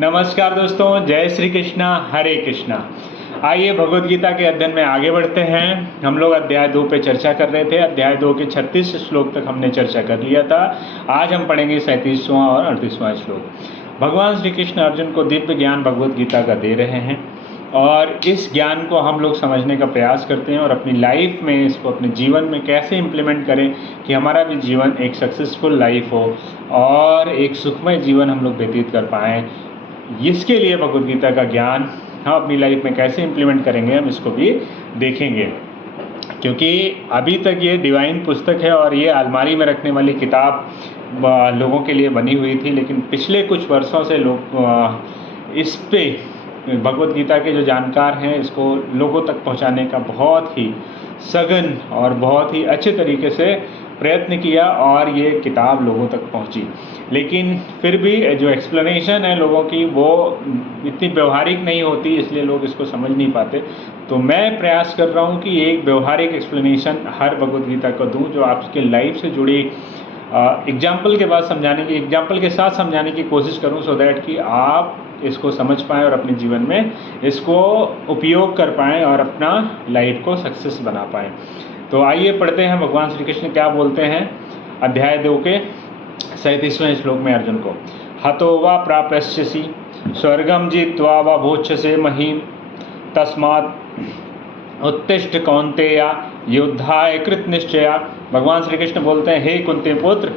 नमस्कार दोस्तों, जय श्री कृष्णा, हरे कृष्णा। आइए भगवद गीता के अध्ययन में आगे बढ़ते हैं। हम लोग अध्याय 2 पे चर्चा कर रहे थे। अध्याय 2 के 36 श्लोक तक हमने चर्चा कर लिया था। आज हम पढ़ेंगे 37वां और 38वां श्लोक। भगवान श्री कृष्ण अर्जुन को दिव्य ज्ञान भगवद गीता का दे रहे हैं और इस ज्ञान को हम लोग समझने का प्रयास करते हैं और अपनी लाइफ में इसको अपने जीवन में कैसे इम्प्लीमेंट करें कि हमारा भी जीवन एक सक्सेसफुल लाइफ हो और एक सुखमय जीवन हम लोग व्यतीत कर पाएँ। इसके लिए भगवद गीता का ज्ञान हम अपनी लाइफ में कैसे इम्प्लीमेंट करेंगे, हम इसको भी देखेंगे। क्योंकि अभी तक ये डिवाइन पुस्तक है और ये अलमारी में रखने वाली किताब लोगों के लिए बनी हुई थी, लेकिन पिछले कुछ वर्षों से लोग इस पे भगवद गीता के जो जानकार हैं इसको लोगों तक पहुंचाने का बहुत ही सघन और बहुत ही अच्छे तरीके से प्रयत्न किया और ये किताब लोगों तक पहुंची। लेकिन फिर भी जो एक्सप्लेनेशन है लोगों की वो इतनी व्यवहारिक नहीं होती, इसलिए लोग इसको समझ नहीं पाते। तो मैं प्रयास कर रहा हूँ कि एक व्यवहारिक एक्सप्लेनेशन हर भगवद गीता को दूँ जो आपके लाइफ से जुड़ी एग्जाम्पल के साथ समझाने की कोशिश करूँ, सो दैट कि आप इसको समझ पाएँ और अपने जीवन में इसको उपयोग कर पाएँ और अपना लाइफ को सक्सेस बना पाएँ। तो आइए पढ़ते हैं भगवान श्री कृष्ण क्या बोलते हैं अध्याय 2 के 37वें श्लोक में अर्जुन को। हतो वा प्राप्स्यसि स्वर्गम जित्वा वा भोक्ष्यसे महीम तस्मात् उत्तिष्ठ कौन्तेय युद्धाय कृत निश्चया। भगवान श्री कृष्ण बोलते हैं, हे कुंती पुत्र,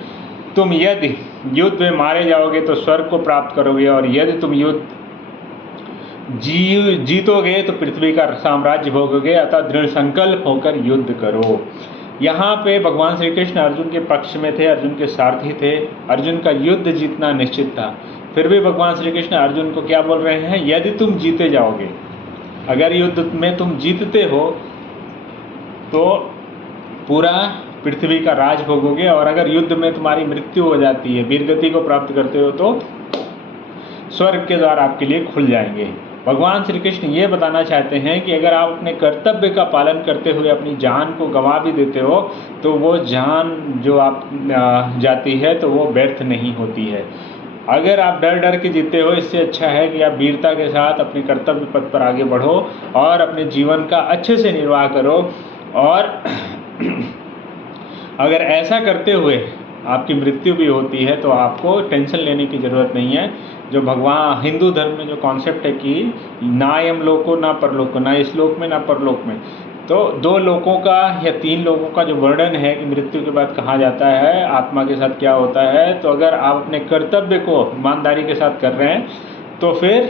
तुम यदि युद्ध में मारे जाओगे तो स्वर्ग को प्राप्त करोगे और यदि तुम युद्ध जीतोगे तो पृथ्वी का साम्राज्य भोगोगे, अतः दृढ़ संकल्प होकर युद्ध करो। यहाँ पे भगवान श्री कृष्ण अर्जुन के पक्ष में थे, अर्जुन के सारथी थे, अर्जुन का युद्ध जीतना निश्चित था। फिर भी भगवान श्री कृष्ण अर्जुन को क्या बोल रहे हैं, यदि तुम जीते जाओगे, अगर युद्ध में तुम जीतते हो तो पूरा पृथ्वी का राज भोगोगे और अगर युद्ध में तुम्हारी मृत्यु हो जाती है, वीरगति को प्राप्त करते हो, तो स्वर्ग के द्वार आपके लिए खुल जाएंगे। भगवान श्री कृष्ण ये बताना चाहते हैं कि अगर आप अपने कर्तव्य का पालन करते हुए अपनी जान को गंवा भी देते हो तो वो जान जो आप जाती है तो वो व्यर्थ नहीं होती है। अगर आप डर डर के जीते हो, इससे अच्छा है कि आप वीरता के साथ अपने कर्तव्य पथ पर आगे बढ़ो और अपने जीवन का अच्छे से निर्वाह करो। और अगर ऐसा करते हुए आपकी मृत्यु भी होती है तो आपको टेंशन लेने की ज़रूरत नहीं है। जो भगवान हिंदू धर्म में जो कॉन्सेप्ट है कि ना यमलोको ना परलोको, ना इस लोक में ना परलोक में, तो 2 लोकों का या 3 लोगों का जो वर्णन है कि मृत्यु के बाद कहाँ जाता है, आत्मा के साथ क्या होता है, तो अगर आप अपने कर्तव्य को ईमानदारी के साथ कर रहे हैं तो फिर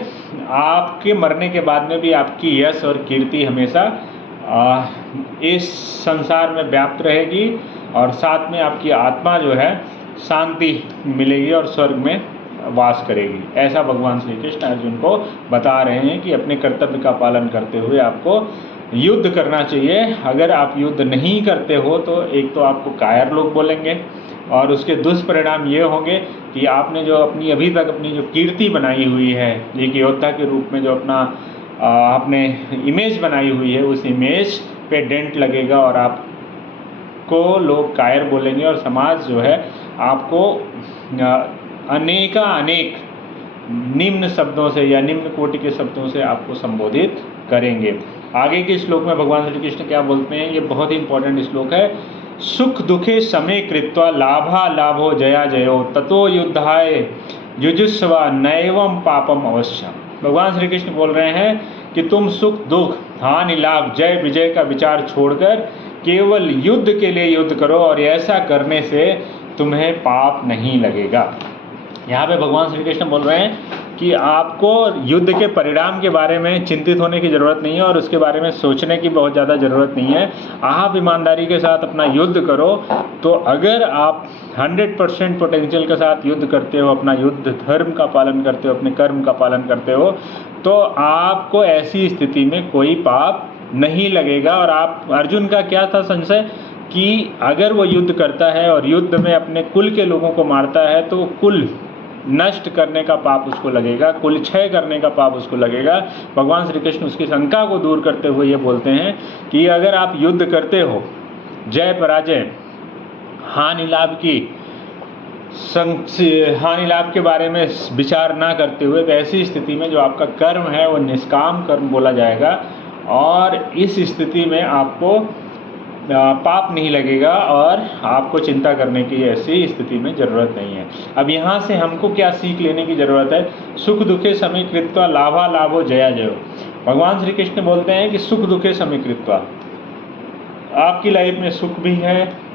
आपके मरने के बाद में भी आपकी यश और कीर्ति हमेशा इस संसार में व्याप्त रहेगी और साथ में आपकी आत्मा जो है शांति मिलेगी और स्वर्ग में वास करेगी। ऐसा भगवान श्री कृष्ण अर्जुन को बता रहे हैं कि अपने कर्तव्य का पालन करते हुए आपको युद्ध करना चाहिए। अगर आप युद्ध नहीं करते हो तो एक तो आपको कायर लोग बोलेंगे और उसके दुष्परिणाम ये होंगे कि आपने जो अपनी अभी तक अपनी जो कीर्ति बनाई हुई है, एक योद्धा के रूप में जो अपना आपने इमेज बनाई हुई है, उस इमेज पे डेंट लगेगा और आपको लोग कायर बोलेंगे और समाज जो है आपको अनेक निम्न शब्दों से या निम्न कोटि के शब्दों से आपको संबोधित करेंगे। आगे के श्लोक में भगवान श्री कृष्ण क्या बोलते हैं, ये बहुत ही इंपॉर्टेंट श्लोक है। सुख दुखे समे कृत्वा लाभा लाभो जया जयो ततो युद्धाय युजुस्व नैवम पापम अवश्यम। भगवान श्री कृष्ण बोल रहे हैं कि तुम सुख दुख हानि लाभ जय विजय का विचार छोड़कर केवल युद्ध के लिए युद्ध करो और ऐसा करने से तुम्हें पाप नहीं लगेगा। यहाँ पे भगवान श्री कृष्ण बोल रहे हैं कि आपको युद्ध के परिणाम के बारे में चिंतित होने की ज़रूरत नहीं है और उसके बारे में सोचने की बहुत ज़्यादा ज़रूरत नहीं है। आप ईमानदारी के साथ अपना युद्ध करो, तो अगर आप 100% पोटेंशियल के साथ युद्ध करते हो, अपना युद्ध धर्म का पालन करते हो, अपने कर्म का पालन करते हो, तो आपको ऐसी स्थिति में कोई पाप नहीं लगेगा। और आप अर्जुन का क्या था संशय कि अगर वो युद्ध करता है और युद्ध में अपने कुल के लोगों को मारता है तो कुल नष्ट करने का पाप उसको लगेगा, कुल क्षय करने का पाप उसको लगेगा। भगवान श्री कृष्ण उसकी शंका को दूर करते हुए ये बोलते हैं कि अगर आप युद्ध करते हो, जय पराजय हानि लाभ की हानि लाभ के बारे में विचार ना करते हुए, तो ऐसी स्थिति में जो आपका कर्म है वो निष्काम कर्म बोला जाएगा और इस स्थिति में आपको पाप नहीं लगेगा और आपको चिंता करने की ऐसी स्थिति में ज़रूरत नहीं है। अब यहाँ से हमको क्या सीख लेने की ज़रूरत है? सुख दुखे समीकृत्वा लाभा लाभो जया जयो। भगवान श्री कृष्ण बोलते हैं कि सुख दुखे समीकृत्वा, आपकी लाइफ में सुख भी है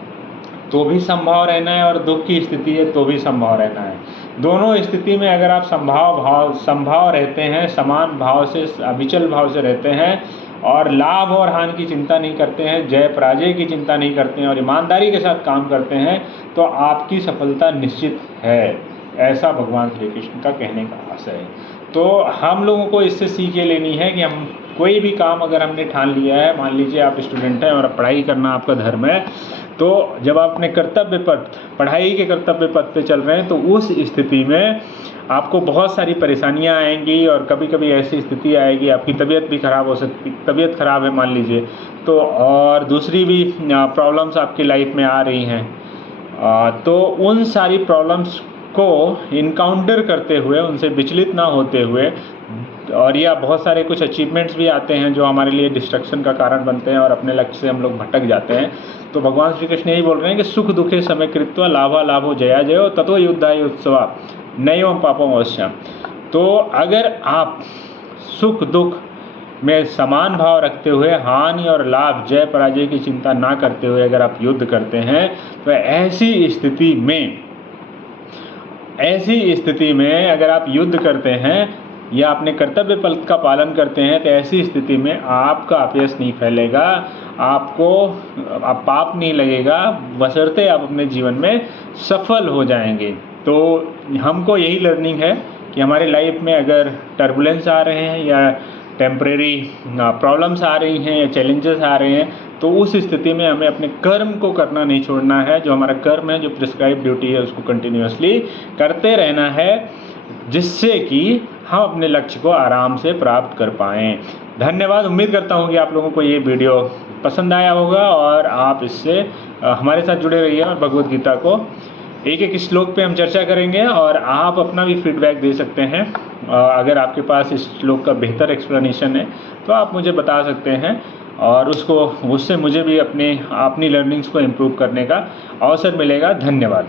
तो भी संभाव रहना है और दुख की स्थिति है तो भी संभाव रहना है। दोनों स्थिति में अगर आप संभाव रहते हैं, समान भाव से, अविचल भाव से रहते हैं और लाभ और हानि की चिंता नहीं करते हैं, जय पराजय की चिंता नहीं करते हैं और ईमानदारी के साथ काम करते हैं, तो आपकी सफलता निश्चित है। ऐसा भगवान श्री कृष्ण का कहने का आशय है। तो हम लोगों को इससे सीख ये लेनी है कि हम कोई भी काम अगर हमने ठान लिया है, मान लीजिए आप स्टूडेंट हैं और पढ़ाई करना आपका धर्म है, तो जब आप अपने कर्तव्य पथ, पढ़ाई के कर्तव्य पथ पे चल रहे हैं, तो उस स्थिति में आपको बहुत सारी परेशानियां आएंगी और कभी कभी ऐसी स्थिति आएगी आपकी तबीयत भी खराब हो सकती, तबीयत खराब है मान लीजिए, तो और दूसरी भी प्रॉब्लम्स आपकी लाइफ में आ रही हैं, तो उन सारी प्रॉब्लम्स को इनकाउंटर करते हुए, उनसे विचलित ना होते हुए, और या बहुत सारे कुछ अचीवमेंट्स भी आते हैं जो हमारे लिए डिस्ट्रक्शन का कारण बनते हैं और अपने लक्ष्य से हम लोग भटक जाते हैं, तो भगवान श्री कृष्ण यही बोल रहे हैं कि सुख दुखे समीकृत्वा लाभा लाभो जया जयो ततो युद्धाय उत्सवा नैवं पापम अवश्यम। तो अगर आप सुख दुख में समान भाव रखते हुए, हानि और लाभ, जय पराजय की चिंता ना करते हुए अगर आप युद्ध करते हैं, तो ऐसी स्थिति में अगर आप युद्ध करते हैं या अपने कर्तव्य पथ का पालन करते हैं, तो ऐसी स्थिति में आपका अपयश नहीं फैलेगा, आपको पाप नहीं लगेगा, बशर्ते आप अपने जीवन में सफल हो जाएंगे। तो हमको यही लर्निंग है कि हमारे लाइफ में अगर टर्बुलेंस आ रहे हैं या टेम्परेरी प्रॉब्लम्स आ रही हैं या चैलेंजेस आ रहे हैं, तो उस स्थिति में हमें अपने कर्म को करना नहीं छोड़ना है। जो हमारा कर्म है, जो प्रिस्क्राइब ड्यूटी है, उसको कंटिन्यूअसली करते रहना है, जिससे कि हम अपने लक्ष्य को आराम से प्राप्त कर पाएँ। धन्यवाद। उम्मीद करता हूँ कि आप लोगों को ये वीडियो पसंद आया होगा और आप इससे हमारे साथ जुड़े रहिए और भगवद गीता को एक एक श्लोक पे हम चर्चा करेंगे और आप अपना भी फीडबैक दे सकते हैं। अगर आपके पास इस श्लोक का बेहतर एक्सप्लेनेशन है तो आप मुझे बता सकते हैं और उससे मुझे भी अपनी लर्निंग्स को इम्प्रूव करने का अवसर मिलेगा। धन्यवाद।